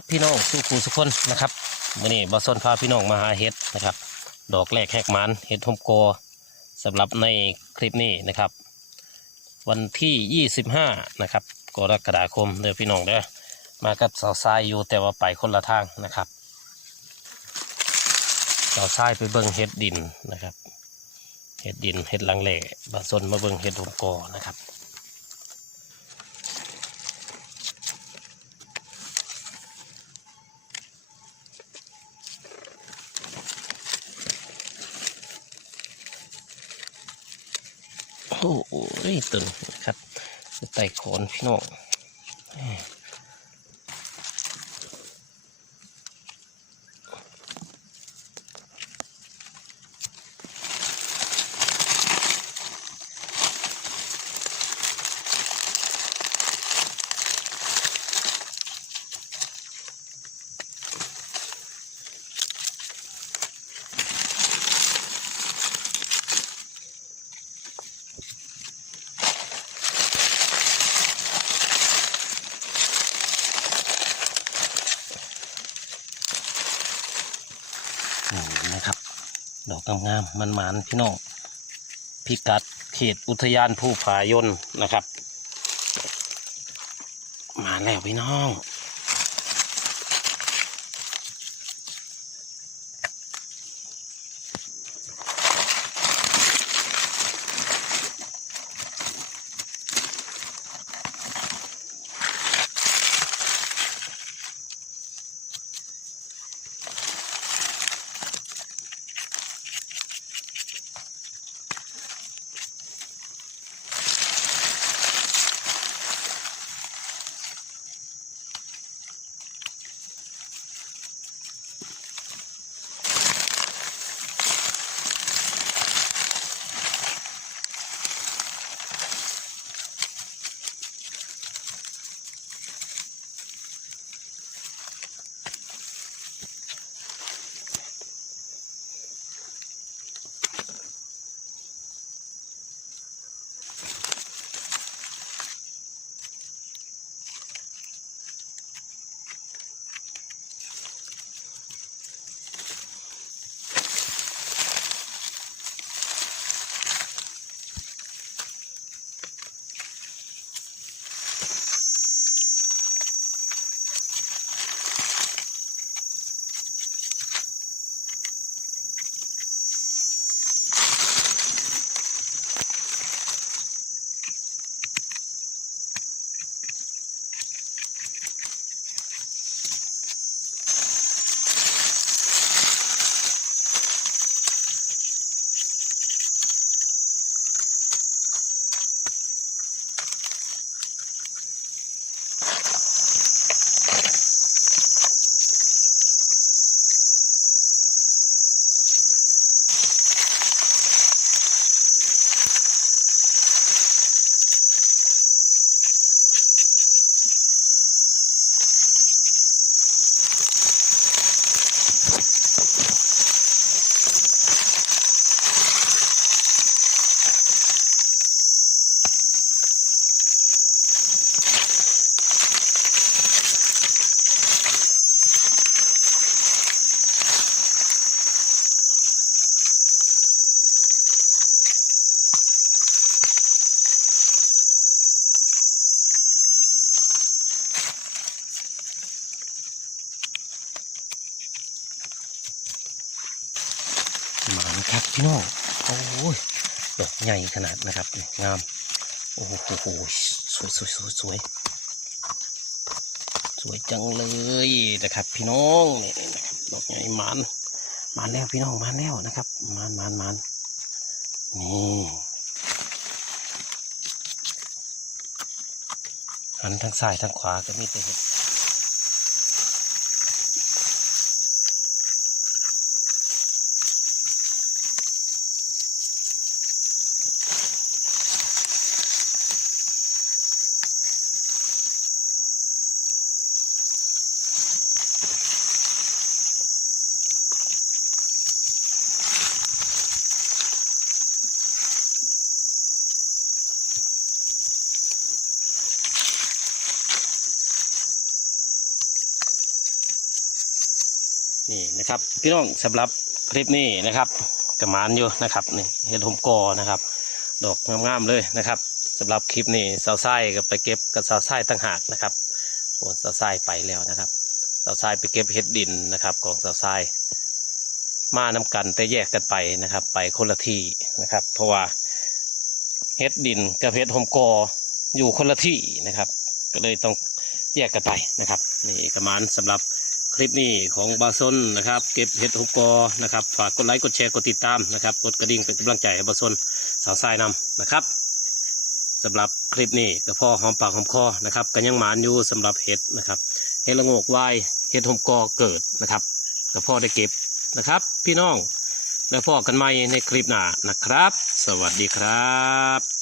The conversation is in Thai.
ครับพี่น้องสู้ครูสุกคนนะครับมื่อนี้บอสนพาพี่น้องมาหาเห็ดนะครับ ดอกแรกแหกหมันเห็ดทมโกสำหรับในคลิปนี้นะครับ วันที่ 25 นะครับกรกฎาคมเด้อพี่น้องเด้อมากับสาวทรายอยู่แต่ว่าไปคนละทางนะครับสาวทรายไปเบิ่งเห็ดดินนะครับเห็ดดินเห็ดลังเล่บาสนมาเบิ่งเห็ดทมโกนะครับ โอ้โหตึงนะครับไต่ขอนพี่น้อง นะครับ ดอกงามๆมันมันพี่น้องพิกัดเขตอุทยานภูผายนนะครับ มาแล้วพี่น้อง พี่น้องโอ้ยดอกใหญ่ขนาดนะครับงามโอ้โหสวยสวยสวยสวยสวยจังเลยนะครับ พี่น้องนี่นะครับดอกใหญ่มานมานแล้วพี่น้องมานแล้วนะครับมานมานมานนี่หันทางซ้ายทางขวาก็มีแต่เห็ด นี่นะครับ พี่น้องสำหรับคลิปนี้นะครับกระมานอยู่นะครับนี่เห็ดหอมกอนะครับ ดอกงามๆเลยนะครับสำหรับคลิปนี้สาวไส้ก็ไปเก็บกับสาวไส้ต่างหากนะครับโอ้สาวไส้ไปแล้วนะครับสาวไส้ไปเก็บเห็ดดินนะครับ ของสาวไส้มาน้กันแต่แยกกันไปนะครับ ไปคนละที่นะครับ เพราะว่าเห็ดดินกับเห็ดหอมกออยู่คนละที่นะครับ ก็เลยต้องแยกกันไปนะครับ นี่กระมานสำหรับ ลิปนี้ของบาซนนะครับเก็บเห็ดหอมกอนะครับฝากกดไลค์กดแชร์กดติดตามนะครับกดกระดิ่งเป็นกำลังใจให้บาซนสาวไส้นำนะครับสำหรับคลิปนี้ก็พ่อหอมปากหอมคอนะครับกันยังหมานอยู่สำหรับเห็ดนะครับเห็ดละโงกวายเห็ดหอมกอเกิดนะครับก็พ่อได้เก็บนะครับ พี่น้องแล้วพอกันใหม่ในคลิปหน้านะครับ สวัสดีครับ